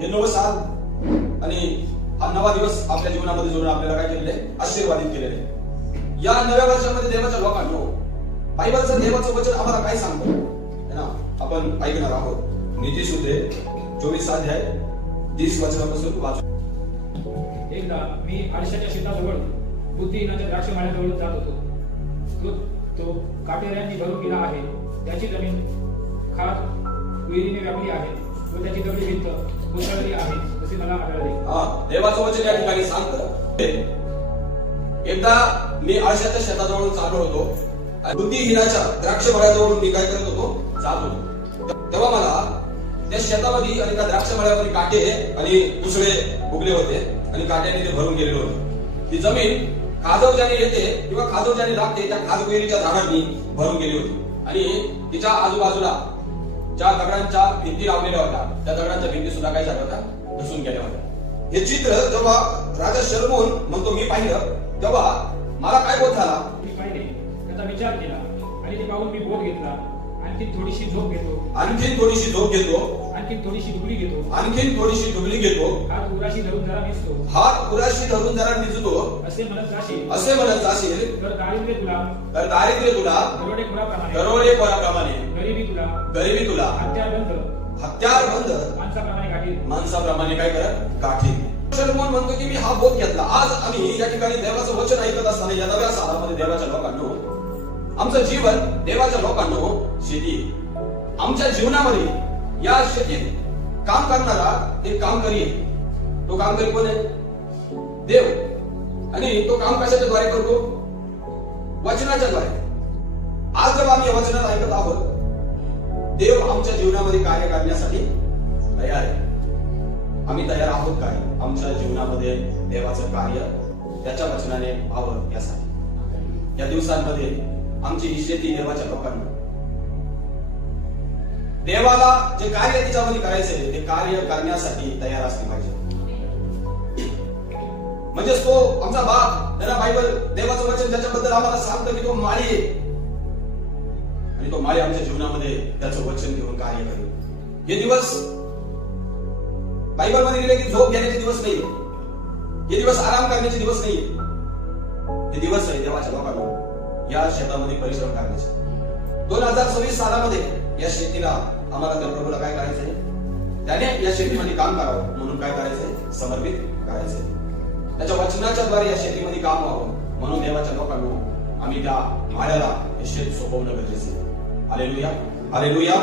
हे नवं साल आणि हा नवा दिवस आपल्या जीवनामध्ये जोडून आपल्याला काय केलेले आशीर्वादित केलेले। या नव्या वर्षामध्ये देवाच्या लोकांनो बायबलचं देवाचं वचन आम्हाला काय सांगतं है ना, आपण ऐकणार आहोत। नीतिशुद्धे 24 अध्याय 30 वचनापासून वाचू। एकदा मी आळशाच्या शेताजवळ बुद्धिहीनाच्या द्राक्ष माळ्याजवळ जात होतो। तो काटेऱ्यांनी भरून गेला आहे, त्याची जमीन खार विहिरीने व्यापली आहे व त्याची दगडी भिंत कोसळली आहे असे मला आढळले। देवाचं वचन या ठिकाणी सांगतं, एकदा मी आळशाच्या शेताजवळून चाललो होतो, बुद्धिहीनाच्या द्राक्ष मळ्याजवळून मी काय करत होतो, जात होतो। तेव्हा मला त्या शेतामध्ये आणि त्या द्राक्ष मळ्यामध्ये काटे आणि उसळे उगले होते आणि काट्याने ते भरून गेलेले होते। ती जमीन खाजवजाने येते किंवा खाजवजाने लागते त्या खाजवेरीच्या झाडांनी भरून गेली होती आणि तिच्या आजूबाजूला ज्या दगडांच्या भिंती लावलेल्या होत्या त्या दगडांच्या भिंती सुद्धा काय झाल्या होत्या, घसरून गेल्या होत्या। हे चित्र जेव्हा राजा शरमोन म्हणतो मी पाहिलं, तेव्हा मला काय बोध झाला, मी पाहिले, त्याचा विचार केला आणि ते पाहून मी बोध घेतला। आणखी थोडीशी झोप घेतो, आणखीन थोडीशी झोप घेतो, आणखी थोडीशी डुबली घेतो, आणखीन थोडीशी डुबली घेतो, हात उराशी धरून जरा निसतो, हात उराशी धरून जरा निजतो, असे म्हणत जाशील, असे म्हणत जाशील, तर दारिद्र्य तुला, तर दारिद्र्य तुला, दरोडे खोराप्रमाणे, गरिबी तुला, हत्यार बंद माणसाप्रमाणे गाठील, माणसाप्रमाणे काय करत गाठील। शलोमोन म्हणतो की मी हा बोध घेतला। आज आम्ही या ठिकाणी देवाचं वचन ऐकत असताना या नव्या सालामध्ये देवाच्या लोकांनो, आमचं जीवन देवाच्या लोकांनो शेती, आमच्या जीवनामध्ये या शेतीत काम करणारा एक कामकरी आहे। तो कामकरी कोण आहे, देव। आणि तो काम कशाच्या द्वारे करतो, वचनाच्या द्वारे। आज जेव्हा आम्ही वचनात ऐकत आहोत, देव आमच्या जीवनामध्ये कार्य करण्यासाठी तयार आहे। आम्ही तयार आहोत काय आमच्या जीवनामध्ये देवाचं कार्य त्याच्या वचनाने व्हावं यासाठी। या दिवसांमध्ये आमची ही शेती देवाच्या लोकांना, देवाला जे कार्य तिच्यामध्ये करायचंय ते कार्य करण्यासाठी तयार असले पाहिजे। म्हणजे तो आमचा बाप, त्याला बायबल देवाचं वचन ज्याच्याबद्दल आम्हाला सांगतं की तो माळी आहे आणि तो माळी आमच्या जीवनामध्ये त्याचं वचन घेऊन कार्य करेल। हे दिवस बायबल मध्ये लिहिले की झोप घेण्याचे दिवस नाही, हे दिवस आराम करण्याचे दिवस नाही, हे दिवस आहे देवाच्या लोकांना या शेतामध्ये परिश्रम करण्याचे। 2026 सालामध्ये या शेतीला आम्हाला त्या प्रभूला काय करायचंय, त्याने या शेतीमध्ये काम करावं म्हणून काय करायचंय, समर्पित करायचंय। त्याच्या वचनाच्या द्वारे या शेतीमध्ये काम व्हावं म्हणून देवाच्या लोकांना आम्ही त्या माळ्याला हे शेत सोपवणं गरजेचं आहे। Hallelujah, hallelujah.